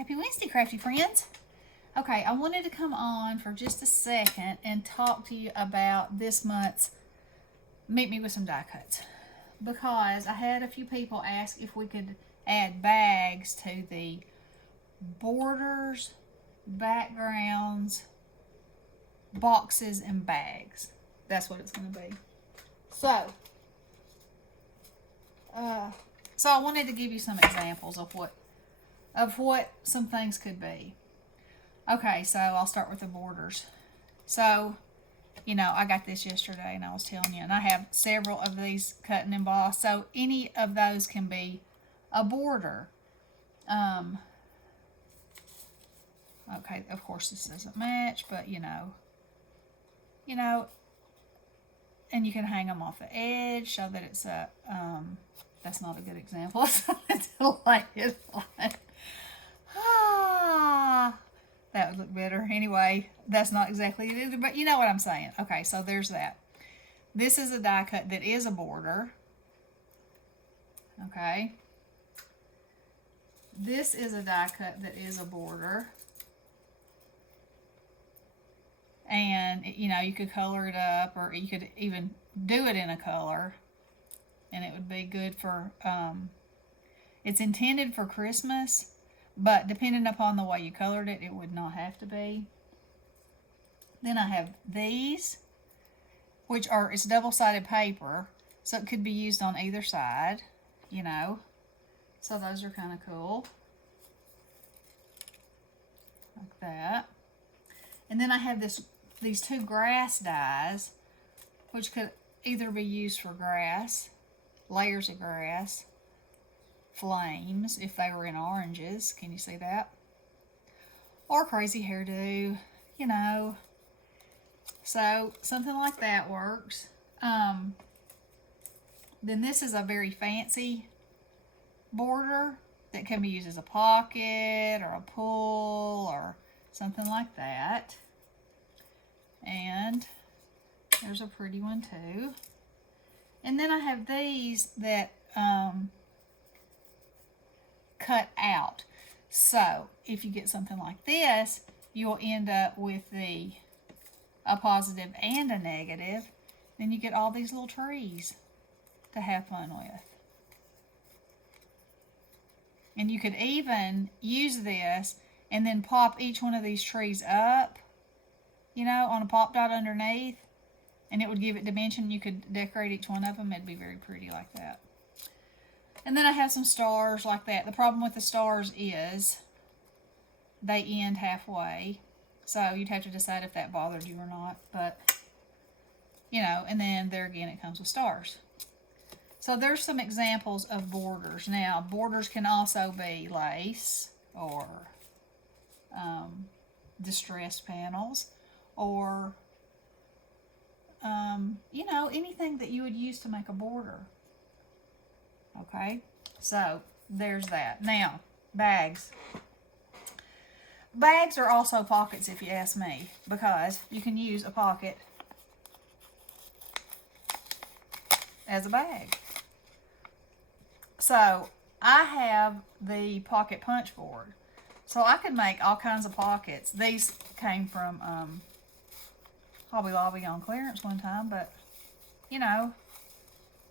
Happy Wednesday, crafty friends. Okay, I wanted to come on for just a second and talk to you about this month's Meet Me with Some Die Cuts, because I had a few people ask if we could add bags to the borders, backgrounds, boxes, and bags. That's what it's going to be. So I wanted to give you some examples of what some things could be. Okay, so I'll start with the borders. So, I got this yesterday and I was telling you, and I have several of these cut and embossed. So any of those can be a border. Okay, of course this doesn't match, but and you can hang them off the edge so that it's a, that's not a good example. It's a lighted one. That would look better. Anyway, that's not exactly it either, but you know what I'm saying. Okay, so there's that. This is a die cut that is a border. Okay. This is a die cut that is a border. And, you could color it up, or you could even do it in a color. And it would be good for, it's intended for Christmas. But depending upon the way you colored it, it would not have to be. Then I have these, which are, it's double-sided paper, so it could be used on either side, So those are kind of cool. Like that. And then I have these two grass dies, which could either be used for grass, layers of grass, flames if they were in oranges. Can you see that? Or crazy hairdo, So something like that works. Then this is a very fancy border that can be used as a pocket or a pull or something like that. And there's a pretty one too. And then I have these that cut out. So if you get something like this, you'll end up with a positive and a negative. Then you get all these little trees to have fun with. And you could even use this and then pop each one of these trees up, on a pop dot underneath, and it would give it dimension. You could decorate each one of them. It'd be very pretty like that. And then I have some stars like that. The problem with the stars is they end halfway. So you'd have to decide if that bothered you or not. But, and then there again it comes with stars. So there's some examples of borders. Now, borders can also be lace or distressed panels or, anything that you would use to make a border. Okay, so there's that. Now, bags. Bags are also pockets if you ask me, because you can use a pocket as a bag. So I have the pocket punch board. So I could make all kinds of pockets. These came from Hobby Lobby on clearance one time, but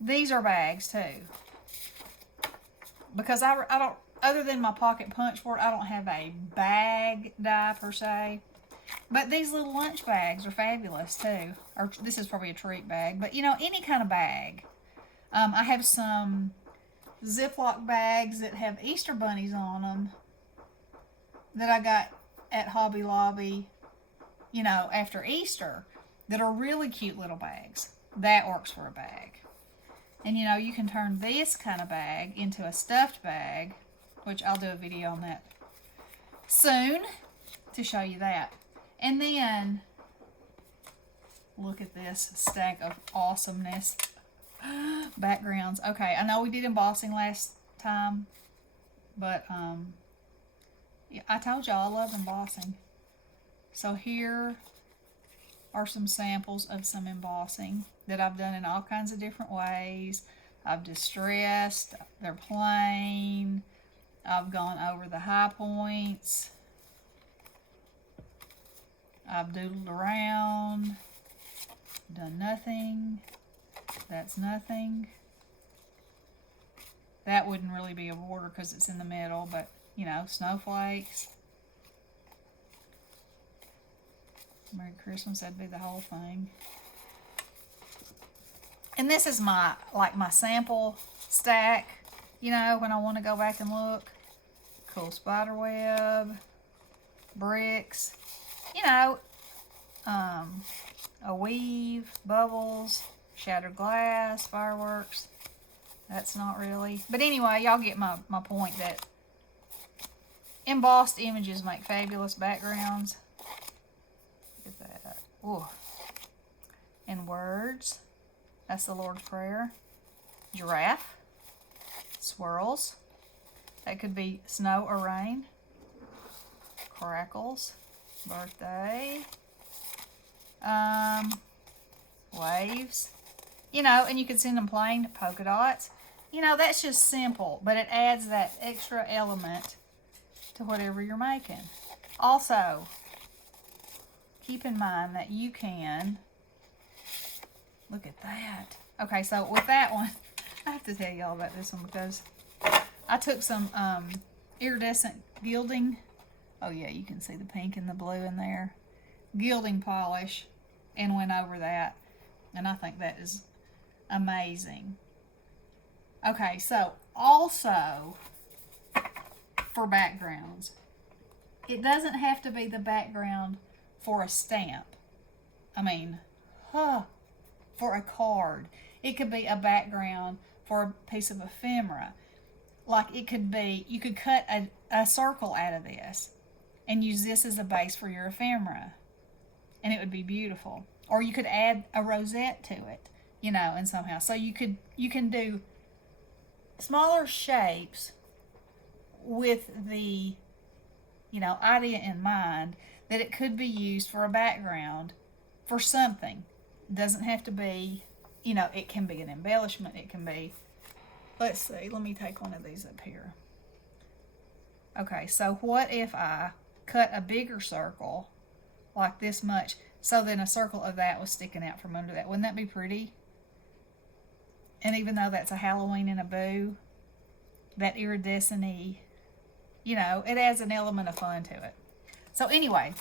these are bags too. Because I don't, other than my pocket punch board, I don't have a bag die per se. But these little lunch bags are fabulous too. Or this is probably a treat bag, but any kind of bag. I have some Ziploc bags that have Easter bunnies on them that I got at Hobby Lobby, after Easter, that are really cute little bags. That works for a bag. And you can turn this kind of bag into a stuffed bag, which I'll do a video on that soon to show you that. And then, look at this stack of awesomeness. Backgrounds. Okay, I know we did embossing last time, but yeah, I told y'all I love embossing. So here are some samples of some embossing that I've done in all kinds of different ways. I've distressed, they're plain, I've gone over the high points. I've doodled around, done nothing. That's nothing. That wouldn't really be a border because it's in the middle, but you know, snowflakes. Merry Christmas, that'd be the whole thing. And this is my sample stack, you know, when I want to go back and look. Cool spider web, bricks, you know, a weave, bubbles, shattered glass, fireworks. That's not really. But anyway, y'all get my point that embossed images make fabulous backgrounds. Look at that. Ooh. And words. That's the Lord's Prayer. Giraffe. Swirls. That could be snow or rain. Crackles. Birthday. Waves. You know, and you could send them plain polka dots. You know, that's just simple, but it adds that extra element to whatever you're making. Also, keep in mind that you can, look at that. Okay, so with that one, I have to tell y'all about this one because I took some iridescent gilding. Oh yeah, you can see the pink and the blue in there. Gilding polish and went over that. And I think that is amazing. Okay, so also for backgrounds, it doesn't have to be the background for a stamp. I mean, for a card. It could be a background for a piece of ephemera. Like it could be, you could cut a circle out of this and use this as a base for your ephemera. And it would be beautiful. Or you could add a rosette to it, you know, and somehow. So you can do smaller shapes with the, you know, idea in mind that it could be used for a background for something. It doesn't have to be, you know, it can be an embellishment. It can be, let's see, let me take one of these up here. Okay, so what if I cut a bigger circle like this much, so then a circle of that was sticking out from under that? Wouldn't that be pretty? And even though that's a Halloween and a boo, that iridescent-y, you know, it adds an element of fun to it. So anyway,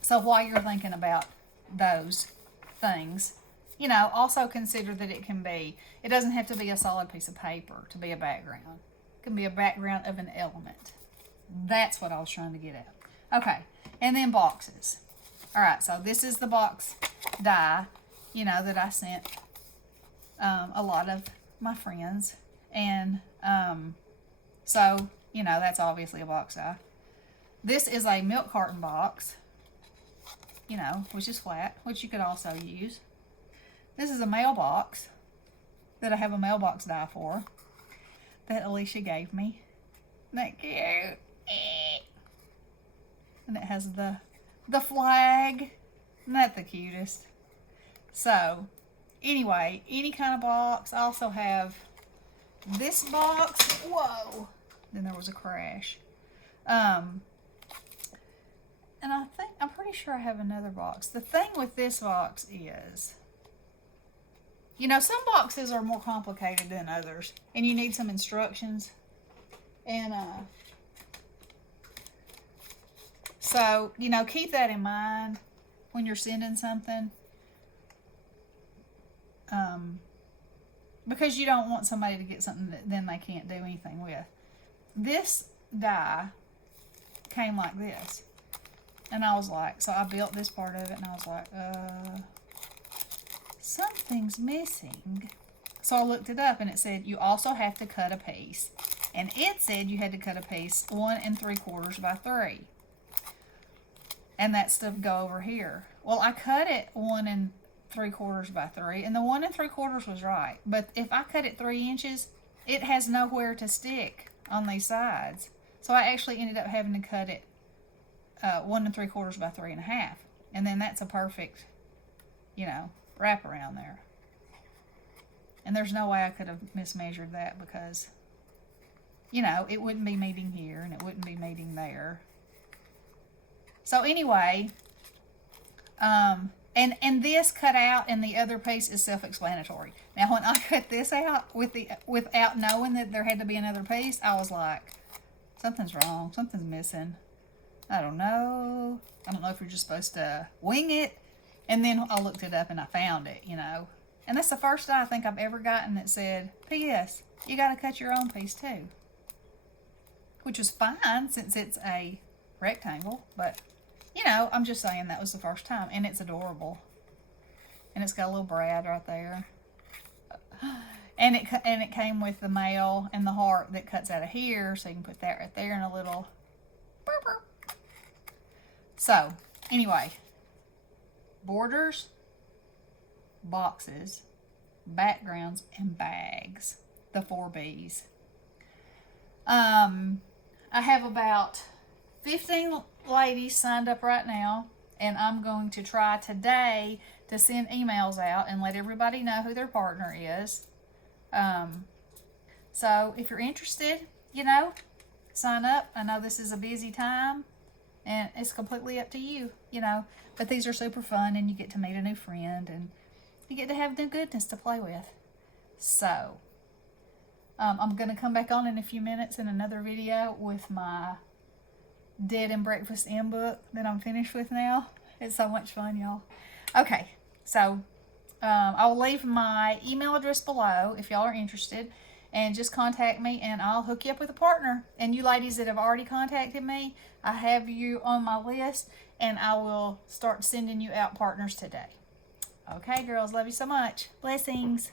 so while you're thinking about those things, you know, also consider that it doesn't have to be a solid piece of paper to be a background. It can be a background of an element. That's what I was trying to get at. Okay, and then boxes. All right, so this is the box die, you know, that I sent a lot of my friends. And so, you know, that's obviously a box die. This is a milk carton box, you know, which is flat, which you could also use. This is a mailbox that I have a mailbox die for that Alicia gave me. Isn't that cute? And it has the flag. Isn't that the cutest? So, anyway, any kind of box. I also have this box. Whoa! Then there was a crash. And I'm pretty sure I have another box. The thing with this box is, you know, some boxes are more complicated than others, and you need some instructions. And so, you know, keep that in mind when you're sending something. Because you don't want somebody to get something that then they can't do anything with. This die came like this. And I was like, so I built this part of it, and I was like, something's missing. So I looked it up, and it said you also have to cut a piece. And it said you had to cut a piece 1 3/4 by 3. And that stuff go over here. Well, I cut it 1 3/4 by 3, and the 1 3/4 was right. But if I cut it 3 inches, it has nowhere to stick on these sides. So I actually ended up having to cut it 1 3/4 by 3 1/2. And then that's a perfect, you know, wrap around there. And there's no way I could have mismeasured that because you know, it wouldn't be meeting here and it wouldn't be meeting there. So anyway, and this cut out and the other piece is self-explanatory. Now, when I cut this out without knowing that there had to be another piece, I was like, something's wrong. Something's missing. I don't know. I don't know if you're just supposed to wing it. And then I looked it up and I found it, you know. And that's the first I think I've ever gotten that said, P.S. You got to cut your own piece too. Which was fine since it's a rectangle, but you know, I'm just saying that was the first time, and it's adorable. And it's got a little Brad right there. And it came with the mail and the heart that cuts out of here, so you can put that right there and a little burp burp. So, anyway, borders, boxes, backgrounds, and bags. The 4 B's. I have about 15 ladies signed up right now, and I'm going to try today to send emails out and let everybody know who their partner is. So if you're interested, you know, sign up. I know this is a busy time and it's completely up to you, you know, but these are super fun and you get to meet a new friend and you get to have new goodness to play with. So I'm going to come back on in a few minutes in another video with my Dead and Breakfast In book that I'm finished with now. It's so much fun, y'all. Okay, so I'll leave my email address below if y'all are interested, and just contact me and I'll hook you up with a partner. And you ladies that have already contacted me, I have you on my list and I will start sending you out partners today. Okay, girls, love you so much. Blessings.